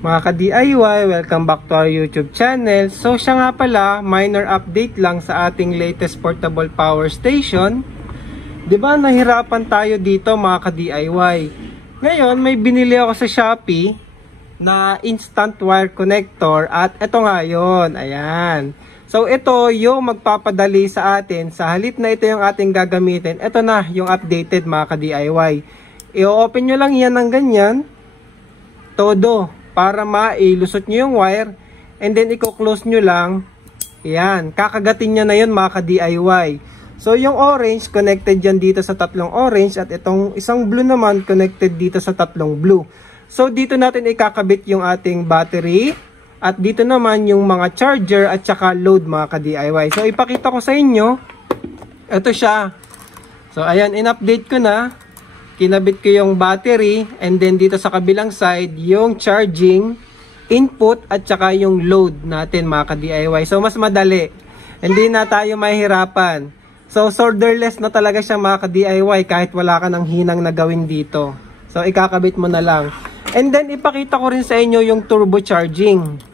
Mga ka-DIY, welcome back to our YouTube channel. So siya nga pala, minor update lang sa ating latest portable power station. Diba nahirapan tayo dito mga ka-DIY? Ngayon may binili ako sa Shopee na instant wire connector at ito nga yun, ayan. So ito yung magpapadali sa atin, sa halip na ito yung ating gagamitin, ito na yung updated mga ka-DIY. I-open nyo lang yan ng ganyan, todo, para mailusot nyo yung wire, and then i-close nyo lang, yan, kakagatin nyo na yun mga ka-DIY. So yung orange connected yan dito sa tatlong orange, at itong isang blue naman connected dito sa tatlong blue. So dito natin ikakabit yung ating battery, at dito naman yung mga charger at saka load mga ka-DIY. So ipakita ko sa inyo, ito siya. So ayan, in-update ko na. Kinabit ko yung battery, and then dito sa kabilang side yung charging input at saka yung load natin mga ka-DIY. So mas madali, hindi na tayo mahihirapan. So solderless na talaga siya mga ka-DIY kahit wala ka ng hinang na gawin dito. So ikakabit mo na lang. And then ipakita ko rin sa inyo yung turbo charging.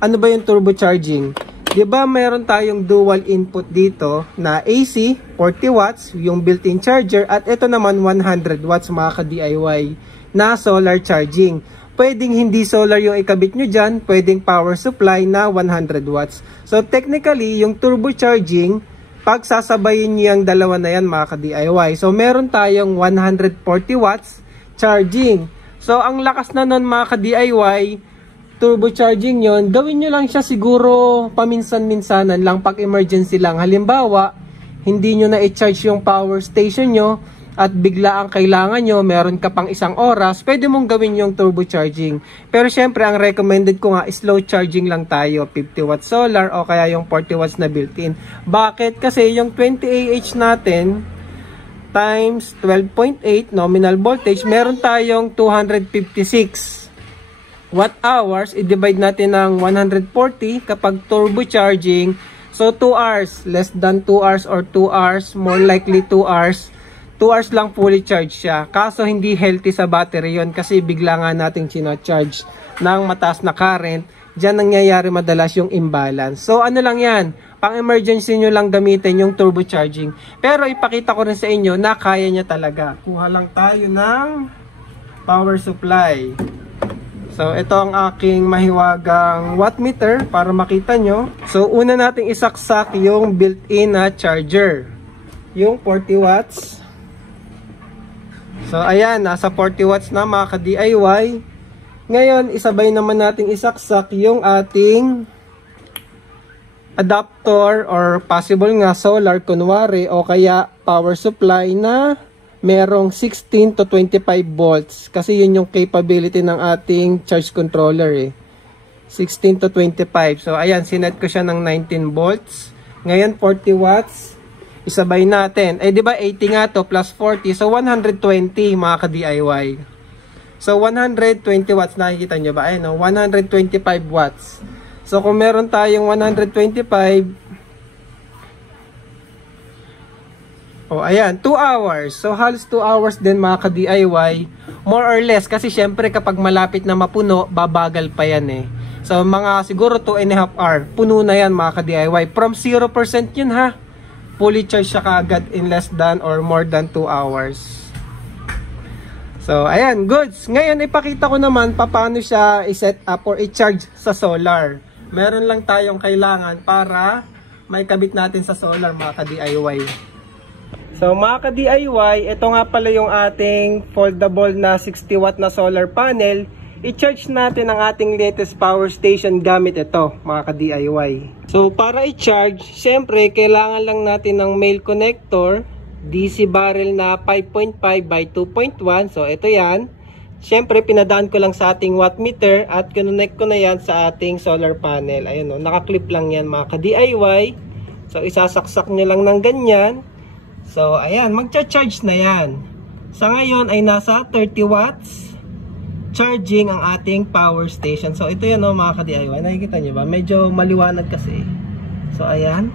Ano ba yung turbo charging? Diba meron tayong dual input dito na AC 40 watts yung built-in charger, at ito naman 100 watts mga ka-DIY na solar charging. Pwedeng hindi solar yung ikabit nyo dyan, pwedeng power supply na 100 watts. So technically yung turbo charging, pag sasabayin nyo yung dalawa na yan mga ka-DIY, so meron tayong 140 watts charging. So ang lakas na nun mga ka-DIY, turbo charging yon, gawin nyo lang siya siguro paminsan-minsanan lang pag emergency lang. Halimbawa, hindi nyo na i-charge yung power station nyo at bigla ang kailangan nyo, meron ka pang isang oras, pwede mong gawin yung turbo charging. Pero syempre, ang recommended ko nga, slow charging lang tayo, 50 watts solar o kaya yung 40 watts na built-in. Bakit? Kasi yung 20 Ah natin times 12.8 nominal voltage, meron tayong 256 watt hours. I-divide natin ng 140 kapag turbo charging. So 2 hours, less than 2 hours or 2 hours, more likely 2 hours. 2 hours lang fully charge siya. Kaso hindi healthy sa battery yon kasi bigla nga nating charge ng mataas na current. Diyan nangyayari madalas yung imbalance. So ano lang yan, pang emergency nyo lang gamitin yung turbo charging. Pero ipakita ko rin sa inyo na kaya niya talaga. Kuha lang tayo ng power supply. So, ito ang aking mahiwagang watt meter para makita nyo. So, una nating isaksak yung built-in na charger. Yung 40 watts. So, ayan, nasa 40 watts na mga ka-DIY. Ngayon, isabay naman nating isaksak yung ating adapter or possible nga solar kunwari o kaya power supply na merong 16 to 25 volts kasi yun yung capability ng ating charge controller 16 to 25. So ayan, sinet ko siya ng 19 volts. Ngayon 40 watts. Isabay natin. Di ba 80 nga to plus 40. So 120 mga ka-DIY. So 120 watts, nakikita nyo ba? Ayun, 125 watts. So kung meron tayong 125, ayan, 2 hours. So, halos 2 hours din mga ka-DIY. More or less. Kasi syempre kapag malapit na mapuno, babagal pa yan So, mga siguro 2.5 hour. Puno na yan mga ka-DIY. From 0% yun ha. Fully charge siya kaagad in less than or more than 2 hours. So, ayan. Goods. Ngayon, ipakita ko naman paano siya i-set up or i-charge sa solar. Meron lang tayong kailangan para maikabit natin sa solar mga ka-DIY. So mga ka-DIY, ito nga pala yung ating foldable na 60 watt na solar panel. I-charge natin ang ating latest power station gamit ito mga ka-DIY. So para i-charge, syempre kailangan lang natin ng male connector, DC barrel na 5.5 by 2.1. So ito yan. Syempre pinadaan ko lang sa ating watt meter at kinonect ko na yan sa ating solar panel. Ayun nakaklip lang yan mga ka-DIY. So isasaksak nyo lang ng ganyan. So, ayan, magcha-charge na yan. Sa ngayon ay nasa 30 watts charging ang ating power station. So, ito yan mga ka-DIY. Nakikita nyo ba? Medyo maliwanag kasi. So, ayan.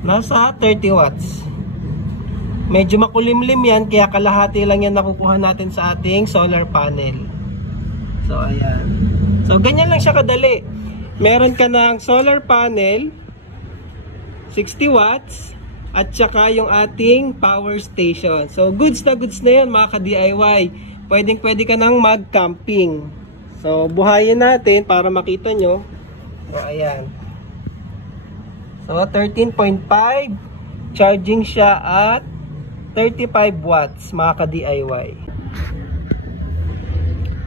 Nasa 30 watts. Medyo makulimlim yan, kaya kalahati lang yan nakukuha natin sa ating solar panel. So, ayan. So, So ganyan lang siya kadali. Meron ka ng solar panel, 60 watts, at saka yung ating power station. So goods na yan mga ka-DIY. Pwede ka nang mag-camping. So buhayin natin para makita nyo. So ayan. So 13.5, charging siya at 35 watts mga ka-DIY.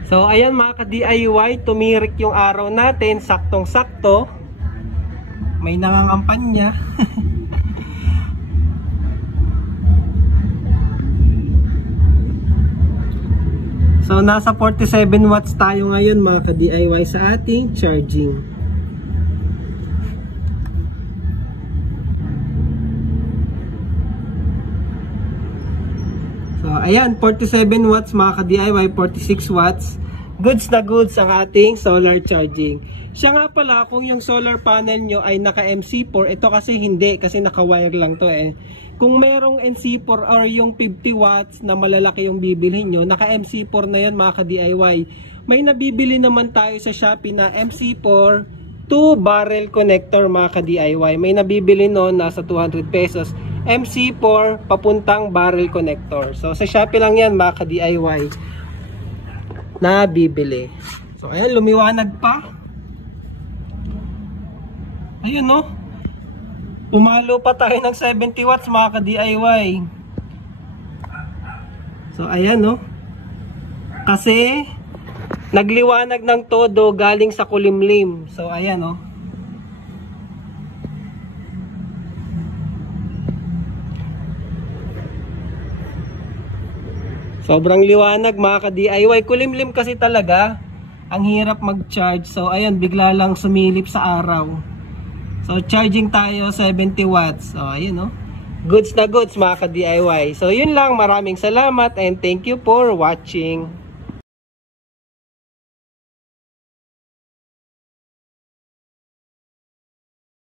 So ayan mga ka-DIY, tumirik yung araw natin, saktong-sakto. May nangangampanya. So nasa 47 watts tayo ngayon mga ka-DIY sa ating charging. So ayan, 47 watts mga ka-DIY, 46 watts. Goods na goods ang ating solar charging. Siya nga pala, kung yung solar panel nyo ay naka MC4, ito kasi hindi, kasi naka-wire lang to eh. Kung merong NC4 or yung 50 watts na malalaki yung bibilhin nyo, naka MC4 na yan mga ka-DIY. May nabibili naman tayo sa Shopee na MC4 2 barrel connector mga ka-DIY. May nabibili noon, nasa 200 pesos. MC4 papuntang barrel connector. So sa Shopee lang yan mga ka-DIY na bibili. So ayan, lumiwanag pa. Ayun no. Pumalo pa tayo ng 70 watts mga ka-DIY. So ayan no. Kasi nagliwanag ng todo galing sa kulimlim. So ayan no. Sobrang liwanag mga ka-DIY. Kulimlim kasi talaga. Ang hirap mag-charge. So ayan, bigla lang sumilip sa araw. So charging tayo 70 watts. So ayun no. Goods na goods mga ka-DIY. So yun lang. Maraming salamat and thank you for watching.